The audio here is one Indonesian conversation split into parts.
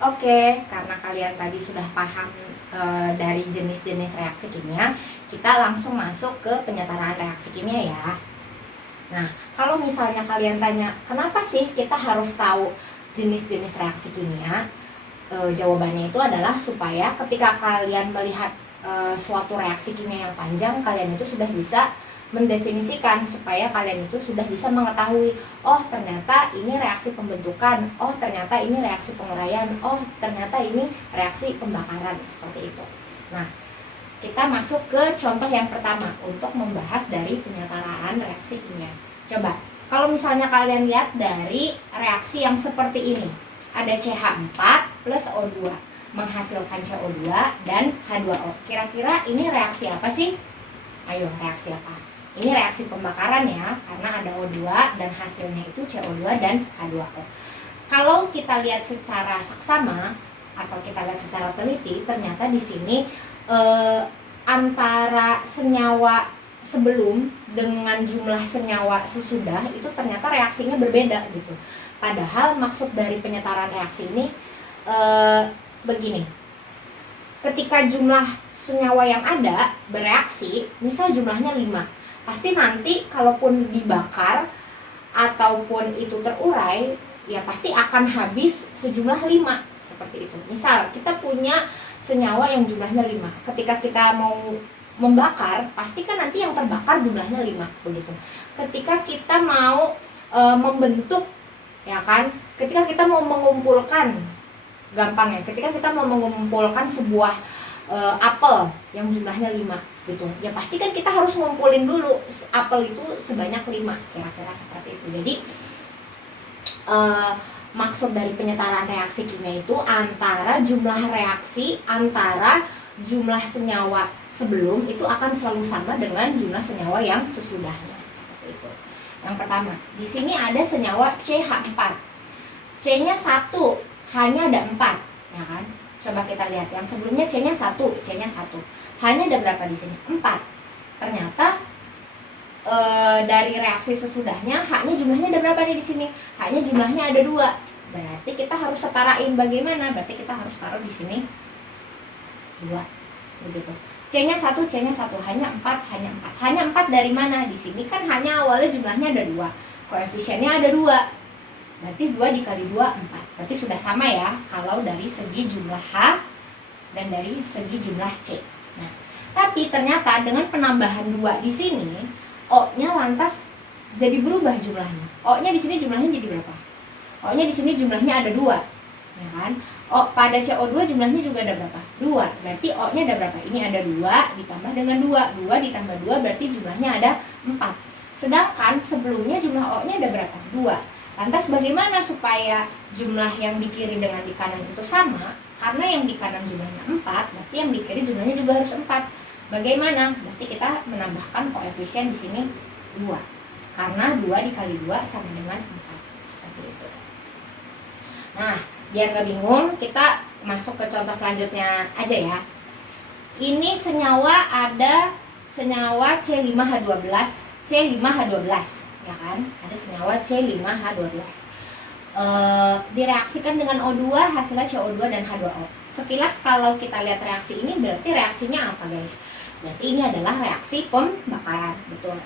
Oke, karena kalian tadi sudah paham dari jenis-jenis reaksi kimia, kita langsung masuk ke penyetaraan reaksi kimia ya. Nah, kalau misalnya kalian tanya, kenapa sih kita harus tahu jenis-jenis reaksi kimia? Jawabannya itu adalah supaya ketika kalian melihat suatu reaksi kimia yang panjang, kalian itu sudah bisa mendefinisikan, supaya kalian itu sudah bisa mengetahui, oh ternyata ini reaksi pembentukan, oh ternyata ini reaksi penguraian, oh ternyata ini reaksi pembakaran, seperti itu. Nah, kita masuk ke contoh yang pertama untuk membahas dari penyetaraan reaksi kimia. Coba, kalau misalnya kalian lihat dari reaksi yang seperti ini, ada CH4 plus O2 menghasilkan CO2 dan H2O. Kira-kira ini reaksi apa sih? Ayo, reaksi apa? Ini reaksi pembakaran ya, karena ada O2 dan hasilnya itu CO2 dan H2O. Kalau kita lihat secara saksama atau kita lihat secara teliti, ternyata di sini antara senyawa sebelum dengan jumlah senyawa sesudah itu ternyata reaksinya berbeda gitu. Padahal maksud dari penyetaraan reaksi ini begini. Ketika jumlah senyawa yang ada bereaksi, misal jumlahnya 5, pasti nanti kalaupun dibakar ataupun itu terurai, ya pasti akan habis sejumlah 5, seperti itu. Misal kita punya senyawa yang jumlahnya 5, ketika kita mau membakar, pasti kan nanti yang terbakar jumlahnya 5, begitu. Ketika kita mau membentuk, ya kan, ketika kita mau mengumpulkan, gampang ya, ketika kita mau mengumpulkan sebuah apel yang jumlahnya 5 gitu, ya pasti kan kita harus ngumpulin dulu apel itu sebanyak 5, kira-kira seperti itu. Jadi maksud dari penyetaraan reaksi kimia itu antara jumlah reaksi antara jumlah senyawa sebelum itu akan selalu sama dengan jumlah senyawa yang sesudahnya, seperti itu. Yang pertama, di sini ada senyawa CH4. C-nya 1, H-nya ada 4, ya kan? Coba kita lihat yang sebelumnya C-nya 1, C-nya 1. H-nya ada berapa di sini? 4. Ternyata dari reaksi sesudahnya H-nya jumlahnya ada berapa nih di sini? H-nya jumlahnya ada 2. Berarti kita harus setarain bagaimana? Berarti kita harus taruh di sini 2. Begitu. C-nya 1, C-nya 1, H-nya 4, H-nya 4. H-nya 4 dari mana? Di sini kan H-nya awalnya jumlahnya ada 2. Koefisiennya ada 2. Berarti 2 dikali 2, 4. Berarti sudah sama ya kalau dari segi jumlah H dan dari segi jumlah C. Nah, tapi ternyata dengan penambahan 2 di sini, O-nya lantas jadi berubah jumlahnya. O-nya di sini jumlahnya jadi berapa? O-nya di sini jumlahnya ada 2. Ya kan? O pada CO2 jumlahnya juga ada berapa? 2. Berarti O-nya ada berapa? Ini ada 2 ditambah dengan 2. 2 ditambah 2 berarti jumlahnya ada 4. Sedangkan sebelumnya jumlah O-nya ada berapa? 2. Lantas bagaimana supaya jumlah yang di kiri dengan di kanan itu sama? Karena yang di kanan jumlahnya 4, berarti yang di kiri jumlahnya juga harus 4. Bagaimana? Berarti kita menambahkan koefisien di sini 2. Karena 2 dikali 2 sama dengan 4. Seperti itu. Nah, biar gak bingung, kita masuk ke contoh selanjutnya aja ya. Ini senyawa ada senyawa C5H12, C5H12. Ya kan, ada senyawa C5H12 direaksikan dengan O2, hasilnya CO2 dan H2O. Sekilas kalau kita lihat reaksi ini, berarti reaksinya apa guys? Berarti ini adalah reaksi pembakaran, betul.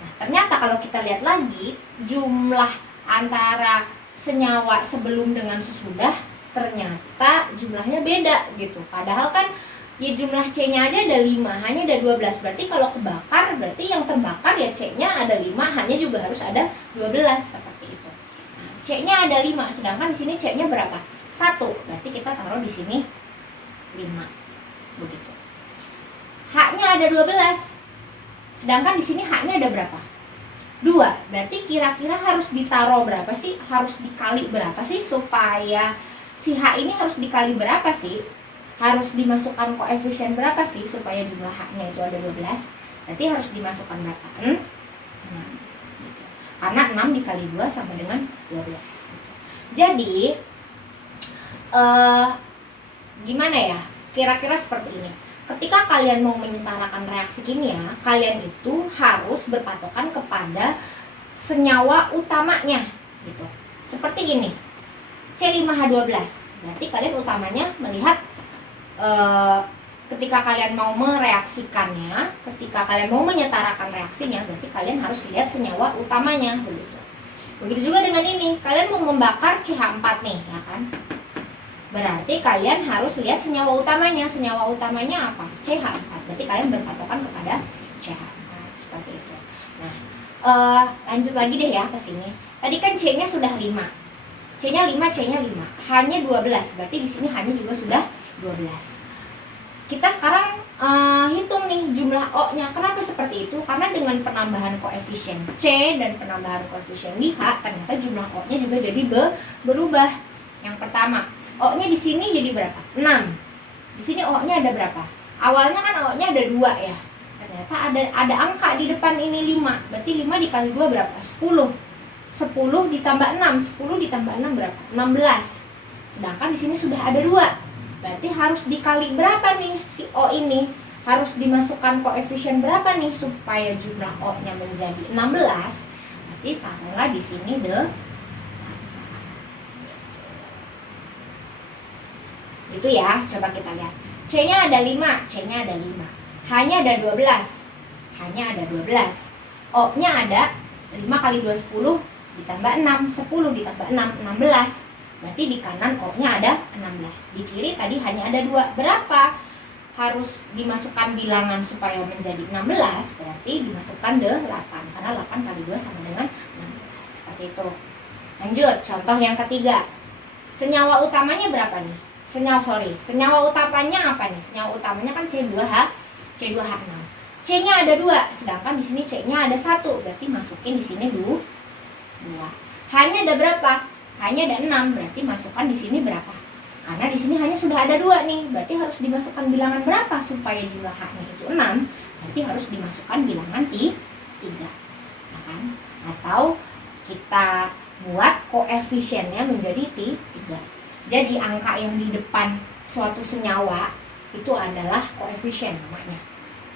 Nah, ternyata kalau kita lihat lagi jumlah antara senyawa sebelum dengan sesudah, ternyata jumlahnya beda gitu. Padahal kan ya jumlah C-nya aja ada 5, H-nya ada 12. Berarti kalau kebakar, berarti yang terbakar ya C-nya ada 5, H-nya juga harus ada 12, seperti itu. Nah, C-nya ada 5, sedangkan di sini C-nya berapa? 1. Berarti kita taruh di sini 5. Begitu. H-nya ada 12. Sedangkan di sini H-nya ada berapa? 2. Berarti kira-kira harus ditaruh berapa sih? Harus dikali berapa sih supaya si H ini harus dikali berapa sih? Harus dimasukkan koefisien berapa sih supaya jumlah H-nya itu ada 12? Berarti harus dimasukkan berapa? 6. Karena 6 dikali 2 sama dengan 12. Jadi gimana ya? Kira-kira seperti ini. Ketika kalian mau menyetarakan reaksi kimia, kalian itu harus berpatokan kepada senyawa utamanya gitu. Seperti ini. C5H12. Berarti kalian utamanya melihat ketika kalian mau mereaksikannya, ketika kalian mau menyetarakan reaksinya, berarti kalian harus lihat senyawa utamanya, begitu. Begitu juga dengan ini, kalian mau membakar CH4 nih, ya kan? Berarti kalian harus lihat senyawa utamanya. Senyawa utamanya apa? CH4. Berarti kalian berpatokan kepada CH4, seperti itu. Nah, lanjut lagi deh ya ke sini. Tadi kan C-nya sudah 5. C-nya 5, C-nya 5. Hanya 12. Berarti di sini hanya juga sudah 12. Kita sekarang hitung nih jumlah O-nya. Kenapa seperti itu? Karena dengan penambahan koefisien C dan penambahan koefisien di H, ternyata jumlah O-nya juga jadi berubah. Yang pertama, O-nya di sini jadi berapa? 6. Di sini O-nya ada berapa? Awalnya kan O-nya ada 2 ya. Ternyata ada angka di depan ini 5. Berarti 5 dikali 2 berapa? 10. 10 ditambah 6. 10 ditambah 6 berapa? 16. Sedangkan di sini sudah ada 2. Berarti harus dikali berapa nih si O ini? Harus dimasukkan koefisien berapa nih supaya jumlah O-nya menjadi 16? Berarti taruhlah di sini itu ya, coba kita lihat. C-nya ada 5, C-nya ada 5. H-nya ada 12. H-nya ada 12. O-nya ada 5 kali 2 10 ditambah 6, 10 ditambah 6, 16. Berarti di kanan O-nya ada 16. Di kiri tadi hanya ada 2. Berapa? Harus dimasukkan bilangan supaya menjadi 16. Berarti dimasukkan 8. Karena 8 kali 2 sama dengan 16. Seperti itu. Lanjut, contoh yang ketiga. Senyawa utamanya berapa nih? Senyawa utamanya apa nih? Senyawa utamanya kan C2H6. C-nya ada 2, sedangkan di sini C-nya ada 1. Berarti masukin di sini 2. H-nya ada berapa? H-nya ada 6. Berarti masukkan di sini berapa? Karena di sini hanya sudah ada 2 nih. Berarti harus dimasukkan bilangan berapa supaya jumlah H-nya itu 6? Berarti harus dimasukkan bilangan 3. Ya kan? Atau kita buat koefisiennya menjadi 3. Jadi angka yang di depan suatu senyawa itu adalah koefisien namanya.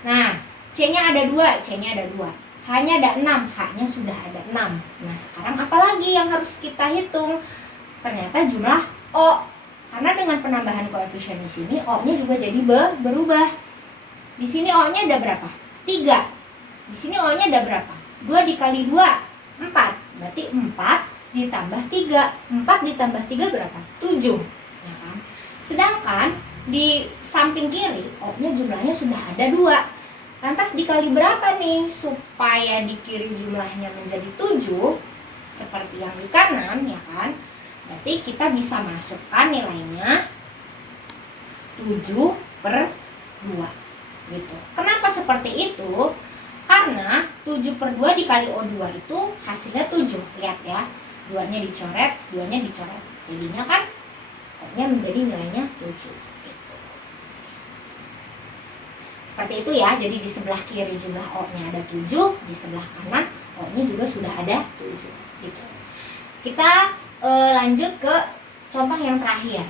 Nah, C-nya ada 2, C-nya ada 2. H-nya ada 6, H-nya sudah ada 6. Nah, sekarang apa lagi yang harus kita hitung? Ternyata jumlah O. Karena dengan penambahan koefisien di sini, O-nya juga jadi berubah. Di sini O-nya ada berapa? 3. Di sini O-nya ada berapa? 2 dikali 2, 4. Berarti 4 ditambah 3. 4 ditambah 3 berapa? 7. Ya kan? Sedangkan di samping kiri O-nya jumlahnya sudah ada 2. Lantas dikali berapa nih supaya di kiri jumlahnya menjadi 7? Seperti yang di kanan, ya kan? Berarti kita bisa masukkan nilainya 7/2 gitu. Kenapa seperti itu? Karena 7/2 dikali O2 itu hasilnya 7. Lihat ya, 2-nya dicoret, 2-nya dicoret. Jadinya kan O-nya menjadi nilainya 7 gitu. Seperti itu ya. Jadi di sebelah kiri jumlah O-nya ada 7, di sebelah kanan O-nya juga sudah ada 7 gitu. Kita lanjut ke contoh yang terakhir.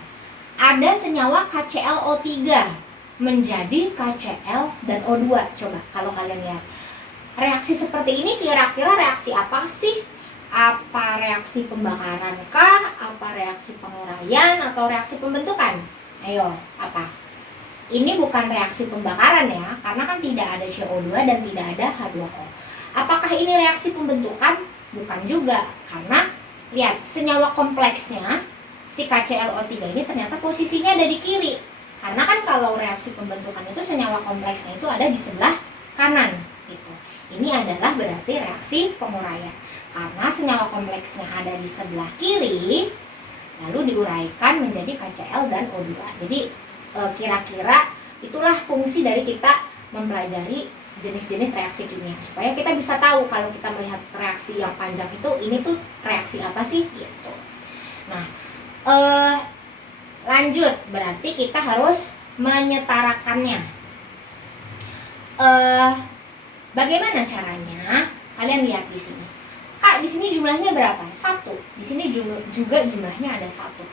Ada senyawa KClO3 menjadi KCl dan O2. Coba kalau kalian lihat. Reaksi seperti ini kira-kira reaksi apa sih? Apa reaksi pembakaran kah? Apa reaksi penguraian atau reaksi pembentukan? Ayo, apa? Ini bukan reaksi pembakaran ya, karena kan tidak ada CO2 dan tidak ada H2O. Apakah ini reaksi pembentukan? Bukan juga, karena lihat senyawa kompleksnya si KClO3 ini ternyata posisinya ada di kiri. Karena kan kalau reaksi pembentukan itu senyawa kompleksnya itu ada di sebelah kanan gitu. Ini adalah berarti reaksi penguraian. Karena senyawa kompleksnya ada di sebelah kiri, lalu diuraikan menjadi KCl dan O2. Jadi kira-kira itulah fungsi dari kita mempelajari jenis-jenis reaksi kimia, supaya kita bisa tahu kalau kita melihat reaksi yang panjang itu, ini tuh reaksi apa sih gitu. Nah, lanjut, berarti kita harus menyetarakannya. Bagaimana caranya? Kalian lihat di sini. Kak, di sini jumlahnya berapa? 1. Di sini juga jumlahnya ada 1.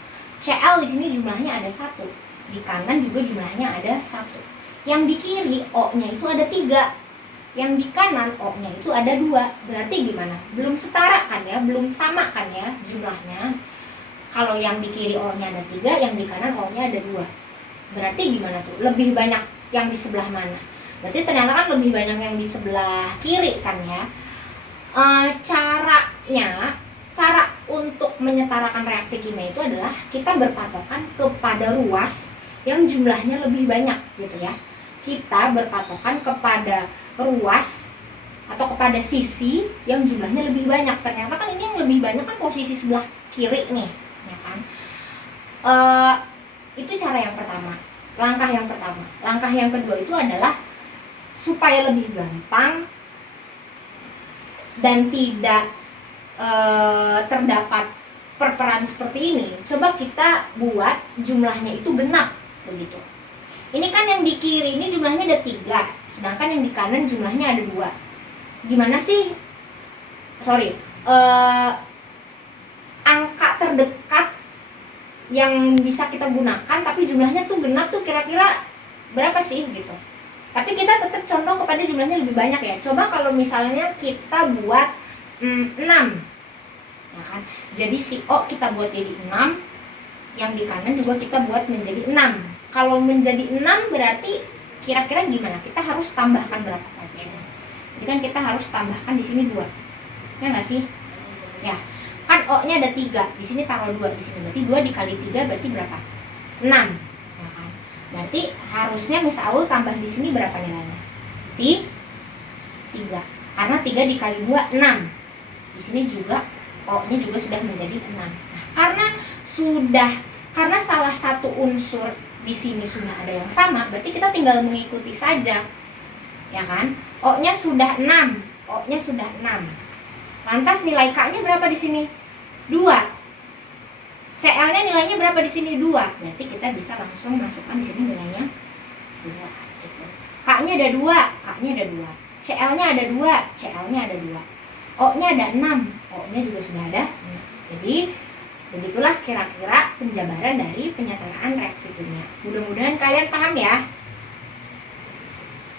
Cl di sini jumlahnya ada 1. Di kanan juga jumlahnya ada 1. Yang di kiri O-nya itu ada 3. Yang di kanan O-nya itu ada 2. Berarti gimana? Belum setara kan ya? Belum sama kan ya jumlahnya? Kalau yang di kiri O-nya ada 3, yang di kanan O-nya ada 2. Berarti gimana tuh? Lebih banyak yang di sebelah mana? Berarti ternyata kan lebih banyak yang di sebelah kiri kan ya. Cara untuk menyetarakan reaksi kimia itu adalah kita berpatokan kepada ruas yang jumlahnya lebih banyak gitu ya. Kita berpatokan kepada ruas atau kepada sisi yang jumlahnya lebih banyak. Ternyata kan ini yang lebih banyak kan posisi sebelah kiri nih, ya kan? Itu cara yang pertama, langkah yang pertama. Langkah yang kedua itu adalah supaya lebih gampang dan tidak terdapat perperan seperti ini, coba kita buat jumlahnya itu genap begitu. Ini kan yang di kiri ini jumlahnya ada 3, sedangkan yang di kanan jumlahnya ada 2. Gimana sih? Angka terdekat yang bisa kita gunakan tapi jumlahnya tuh genap tuh kira-kira berapa sih gitu. Tapi kita tetap condong kepada jumlahnya lebih banyak ya. Coba kalau misalnya kita buat 6, ya kan? Jadi si O kita buat jadi 6, yang di kanan juga kita buat menjadi 6. Kalau menjadi 6 berarti kira-kira gimana? Kita harus tambahkan berapa koefisien? Jadi kan kita harus tambahkan di sini 2, ya nggak sih? Ya, kan O-nya ada 3, di sini taruh 2 di sini. Berarti 2 dikali 3 berarti berapa? 6, ya kan? Berarti harusnya Miss Aul tambah di sini berapa nilainya? 3. Karena 3 dikali 2 6. Di sini juga O-nya juga sudah menjadi 6. Nah, karena salah satu unsur di sini sudah ada yang sama, berarti kita tinggal mengikuti saja. Ya kan? O-nya sudah 6. O-nya sudah 6. Lantas nilai K-nya berapa di sini? 2. CL-nya nilainya berapa di sini? 2. Berarti kita bisa langsung masukkan di sini nilainya 2 gitu. K-nya ada 2, K-nya ada 2. CL-nya ada 2, CL-nya ada 2. O-nya ada 6, O-nya juga sudah ada. Jadi begitulah kira-kira penjabaran dari penyetaraan reaksi kimia. Mudah-mudahan kalian paham ya.